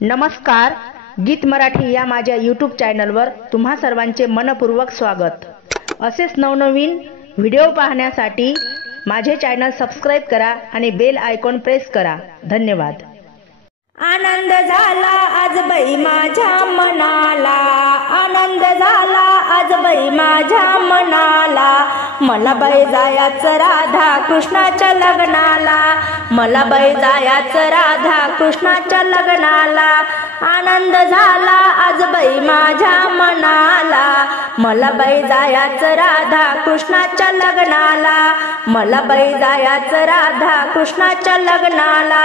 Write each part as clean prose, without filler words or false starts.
नमस्कार, गीत मराठी या माझ्या यूट्यूब चॅनलवर तुम्हा सर्वांचे मनपूर्वक स्वागत। असेच नवनवीन व्हिडिओ पाहण्यासाठी माझे चॅनल सबस्क्राइब करा आणि बेल आयकॉन प्रेस करा। धन्यवाद। आनंद झाला आज बाई माझ्या मनाला, आनंद झाला आज बाई माझ्या मनाला। मला बाई जायचं राधा कृष्णाच्या लग्नाला, मला बाई जायचं राधा कृष्णाच्या लग्नाला। आनंद झाला आज बाई माझ्या मनाला, मला बाई जायचं राधा कृष्णाच्या लग्नाला, मला बाई जायचं राधा कृष्णाच्या लग्नाला।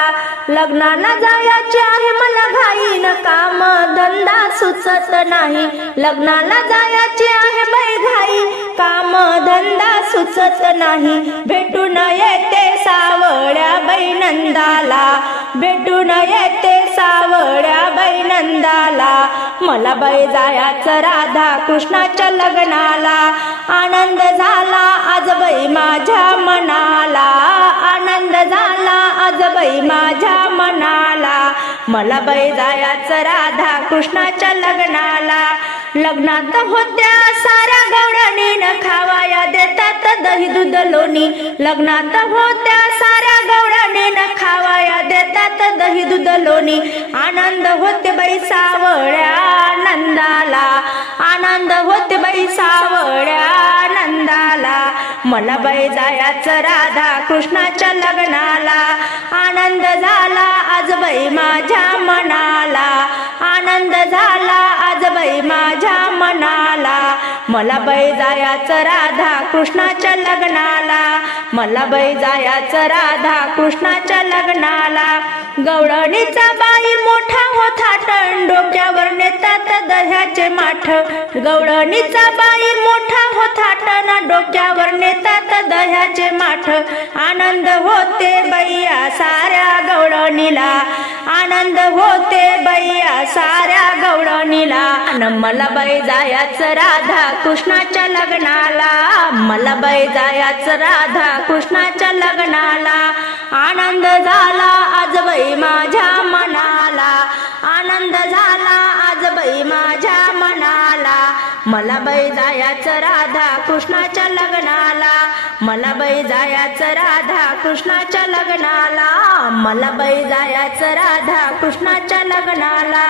लग्नाला जायचे आहे मला घाईन, काम धंदा सुचत नाही। लग्नाला जायचे आहे बाई घाई, काम धंदा सुचत नाही। भेटून येते सावळ्या बाई नंदाला, भेटून येते सावळ्या बाई नंदाला। मला बाई जायचं राधा कृष्णाच्या लग्नाला। आनंद झाला आज बाई माझ्या मनाला, आनंद झाला आज बाई माझ्या मनाला। मला बाई जायचं राधा कृष्णाच्या लग्नाला। लग्नात होत्या साऱ्या गवळणीनं खावाया देतात दही दूध लोणी, लग्नात होत्या साऱ्या गवळणीनं खावाया देतात दही दूध लोणी। आनंद होते बाई सावळ्या नंदाला, आनंद होते बाई सावळ्या नंदाला। मला बाई जायचं राधा कृष्णाच्या लग्नाला। आनंद झाला आज बाई माझ्या मनाला, आनंद झाला आज बाई माझ्या मनाला। मला बाई जायचं राधा कृष्णाच्या लग्नाला, मला बाई जायचं राधा कृष्णाच्या लग्नाला। गवळणीचा बाई मोठा होता टण, डोक्यावर नेतात दह्याचे माठ। गवळणीचा बाई मोठा होता टण, डोक्यावर नेतात दह्याचे माठ। आनंद होते बैया साऱ्या गवळणीला, आनंद होते बैया साऱ्या गवळणीला। मला बाई जायचं राधा कृष्णाच्या लग्नाला, मला बाई जायचं राधा कृष्णाच्या लग्नाला। आनंद झाला आज बाई माझ्या मनाला, आनंद झाला आज बाई माझ्या मनाला। मला बाई जायचं राधा कृष्णाच्या लग्नाला, मला बाई जायचं राधा कृष्णाच्या लग्नाला, मला बाई जायचं राधा कृष्णाच्या लग्नाला।